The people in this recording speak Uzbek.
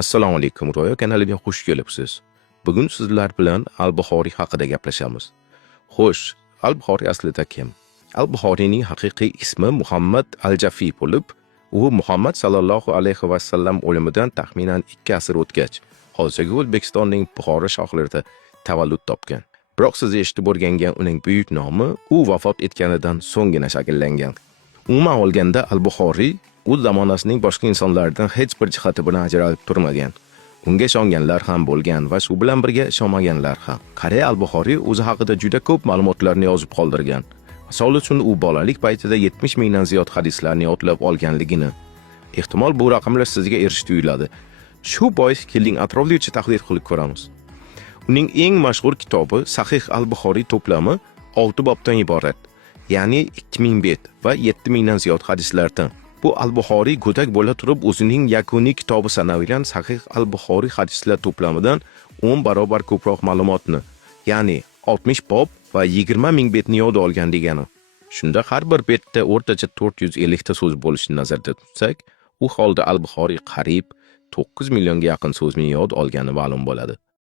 Assalomu alaykum, Ro'yo kanaliga xush kelibsiz. Bugun sizlar bilan Al-Buxoriy haqida gaplashamiz. Xo'sh, Al-Buxoriy aslida kim? Al-Buxoriyning haqiqiy ismi Muhammad al-Jafi bo'lib, u Muhammad sallallohu alayhi va sallam o'limidan taxminan 2 asr o'tgach, hozirgi O'zbekistonning Buxoro shahrida tavallud topgan. Biroq siz eshitib o'rgangan uning buyuk nomi u vafot etganidan so'nggina shakllangan. Umuman olganda Al-Buxoriy o'z zamonasining boshqa insonlardan hech bir jihati bilan ajralib turmagan. Unga ishonganlar ham bo'lgan va shu bilan birga ishonmaganlar ham. Qariya Al-Buxoriy o'zi haqida juda ko'p ma'lumotlarni yozib qoldirgan. Misol uchun, u bolalik paytida 70 mingdan ziyod hadislarni yodlab olganligini. Ehtimol bu raqamlar sizga erish tuyuladi. Shu bois keling atroflicha tahlil qilib ko'ramiz. Uning eng mashhur kitobi Sahih Al-Buxoriy to'plami 6 bobdan iborat. Ya'ni 2000 bet va 7000 dan ziyod hadislardan. Bu Al-Buxoriy go'dak bo'la turib o'zining yakuniy kitobi sanavilgan Sahih Al-Buxoriy hadislar to'plamidan 10 barobar ko'proq ma'lumotni, ya'ni 60 bob va 20 ming betni yod olgan degani. Shunda har bir betda o'rtacha 450 ta so'z bo'lishini nazarda tutsak, u holda Al-Buxoriy qariyb 9 millionga yaqin so'zni yod olgani ma'lum bo'ladi.